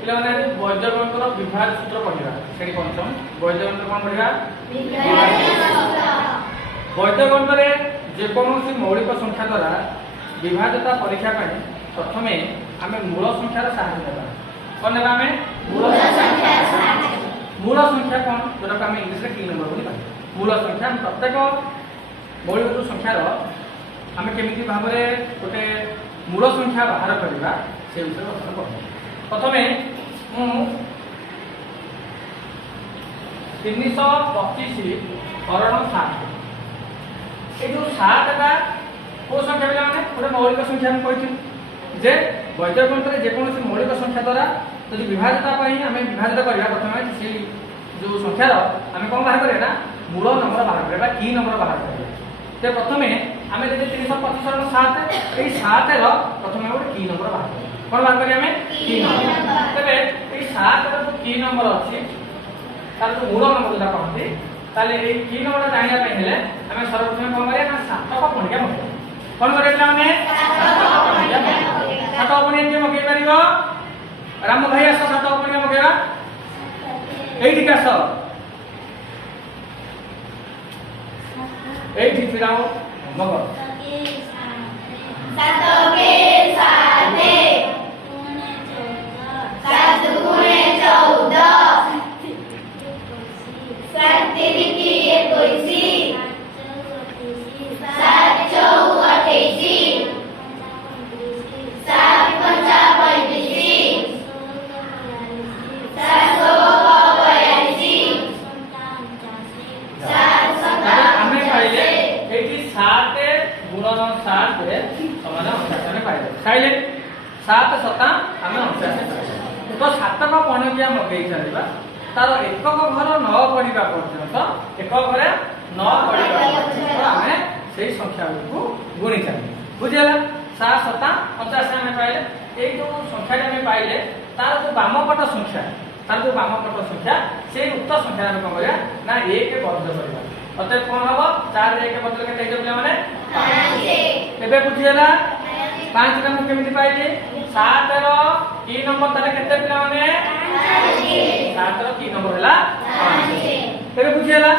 पिला माने वैद्यगणितर विभाज्य सूत्र पढ़िबा श्रेणी पंचम वैद्यगणित कोन पढ़िबा वैद्यगणित रे जे कोनोसी मौलिक संख्या द्वारा विभाज्यता परीक्षा पय प्रथमे आमे मूल संख्यार सहायता देबा कोन देबा आमे मूल संख्या कोन जोटा आमे इंग्लिश रे की नंबर बोली कहू मूल संख्या प्रत्येक मौलिक संख्यार आमे केमिति भाबरे गोटे मूल संख्या बाहर करबा से विषय कथा कहू प्रथमे 325 हरण 7 ए जो 7 का को संख्या बिला माने गोटे मौलिक संख्या हम कहछि जे वैद्यगणित रे जे कोनोसी मौलिक संख्या द्वारा यदि विभाज्यता पई हमें विभाजित करबा प्रथमे से जो संख्यार हमें कोन बाहर करबा मूल नंबर बाहर करबा की नंबर बाहर करबा ते प्रथमे हमें जे 325 हरण 7 ए 7 रो प्रथमे गोटे की नंबर बाहर करबा कोन बाहर करी हमें की नंबर तबे ए 7 रो की नंबर अछि तार जो मूल नंबर जटा कहते ताले ए की नंबर जानिया पय हेले हमें सर्वप्रथम कोन करिया ना 7 को पढ़िया मते कोन करिया माने 7 को पढ़िया जे मके परिबो राम भाई आस 7 को पढ़िया मकेबा एठी कास एठी फिराओ मगर 7 के 7 7 गुणे 14 7 3 की 21 7 चौ 28 7 पंचा 35 7 सौ 42 7 सता हमें पाइले एठी 7 गुणन 7 रे समान 59 पाइले खाइले 7 सता हमें 59 तो 7 का पणकिया मगेई छाड़िबा तार एकक घर न पढ़िबा पर्यंत एक घरे न पढ़िबा पर्यंत हमें सेही संख्या को गुणी छाड़ी बुझिला 7 सता 59 हमें पाइले ए जो संख्या हमें पाइले तार जो वामपट संख्या तार जो वामपट संख्या से उक्त संख्या में कम ना 1 बदल करबा अतः कोन हबो 4 रे 1 बदल के देजो पिला माने 5 एबे बुझिला 5 का केमिति पाइले 7 रो की नंबर ताले केते पिला माने 7 रो की नंबर हला 5 एबे बुझिला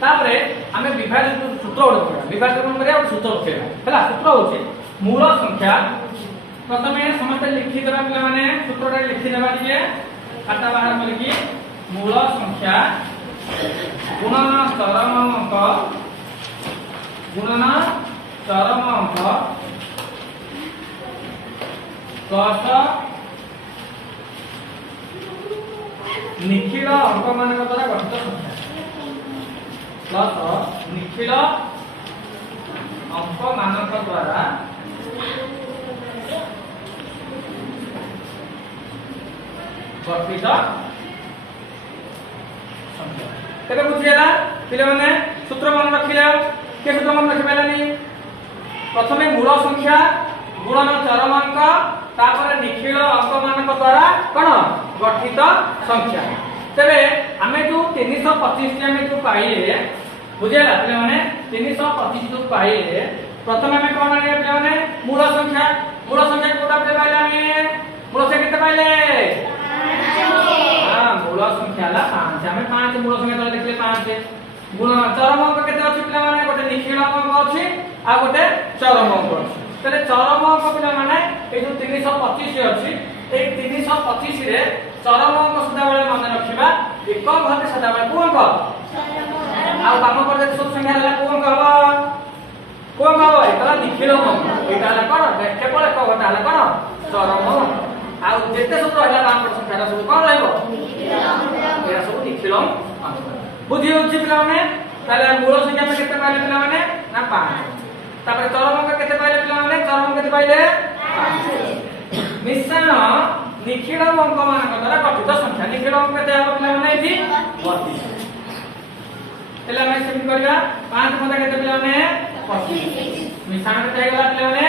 तापरे हमें विभाजित सूत्र उडा विभाजित कोन करिया सूत्र उठेला हला सूत्र होची मूल संख्या प्रथमे समस्त लिखि देबा पिला माने सूत्रटा लिखि देबा दिए खाता बाहर कर कि मूल संख्या गुणन चरम अंक प्लस निखिल अंक मान द्वारा गठित संख्या प्लस निखिल अंक मान द्वारा गठित संख्या तबे बुझियला पिले माने सूत्र मन रखिले के सूत्र मन रखि पालानी प्रथमे मूल संख्या गुणन चरम अंक तापर निखिल अंक मान द्वारा कोन गठित संख्या तबे हमें जो 325 हमें जो पाइले बुझियला पिले माने 325 जो पाइले प्रथमे हमें कोन माने पिले माने मूल संख्या कोटा पे पाइले हमें मूल संख्या केते पाइले मूल संख्या ला 5 हमें 5 मूल संख्या तले देखले 5 गुण चरम अंक केते अछि पिला माने गोटे निखिल अंक अछि आ गोटे चरम अंक अछि तले चरम अंक पिला माने ए जो 325 अछि ए 325 रे चरम अंक सदा बेले मन रखिबा एक घटे सदा बेले को अंक आ बाम पर जे सब संख्या ला को अंक एतला निखिल अंक एटा ला कोन केवल एक घटा ला कोन चरम अंक आ जेते सूत्र हला बाम पर संख्या सब कोन रहइबो एरा सब निखिल अंक बुझी होछि पिला माने ताले मूल संख्या में केते पाइले पिला माने ना 5 तापर चरम अंक केते पाइले पिला माने चरम अंक केते पाइले 5 मिश्रण निखिल अंक मान द्वारा गठित संख्या निखिल अंक केते हम पिला माने एथि 32 एला मैं सेम करिया 5 मते केते पिला माने 25 मिश्रण केते गला पिला माने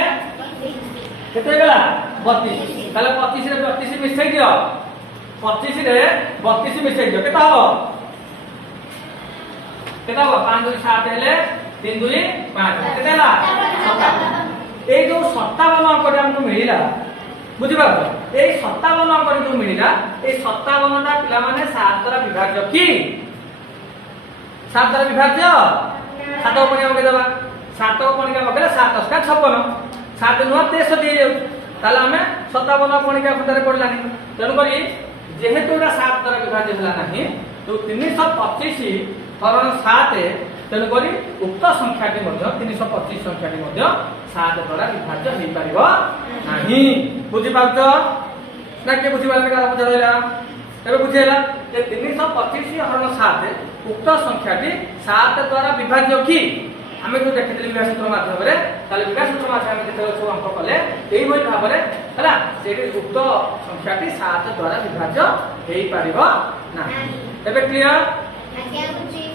केते गला 32 ताले 25 रे 32 मिसै दियो 25 रे 32 मिसै दियो केता हो केता हो 5 2 7 हेले 3 2 5 केते ला 57 ए जो 57 अंक हमको मिलिला बुझिबा এই 57 अंक जो मिला ए 57 टा पिला माने 7 द्वारा विभाज्य की 7 द्वारा विभाज्य 7 को पणिया मगे दबा 7 को पणिया मगे 7 का 56 7 नुआ 63 दिए जाउ ताला हमें 57 पणिया फुटारे पड़लानी तेनु करी जेहेतु एटा 7 द्वारा विभाज्य होला नाही तो 325 हरण 7 तेनु करी उक्त संख्याटी मध्ये 325 संख्याटी मध्ये 7 द्वारा विभाज्य होई परिबो नाही बुझी पाउछ ना के बुझी पाले का बुझा रहला तबे बुझेला जे 325 हरण 7 उक्त संख्याटी 7 द्वारा विभाज्य की हमें जो देखितली विभाग सूत्र माध्यम रे ताले विभाग सूत्र माध्यम केते सब अंक कले एई होई भाबरे हला सेठी उक्त संख्याटी 7 द्वारा विभाज्य होई परिबो नाही तबे क्लियर आज्ञा बुझी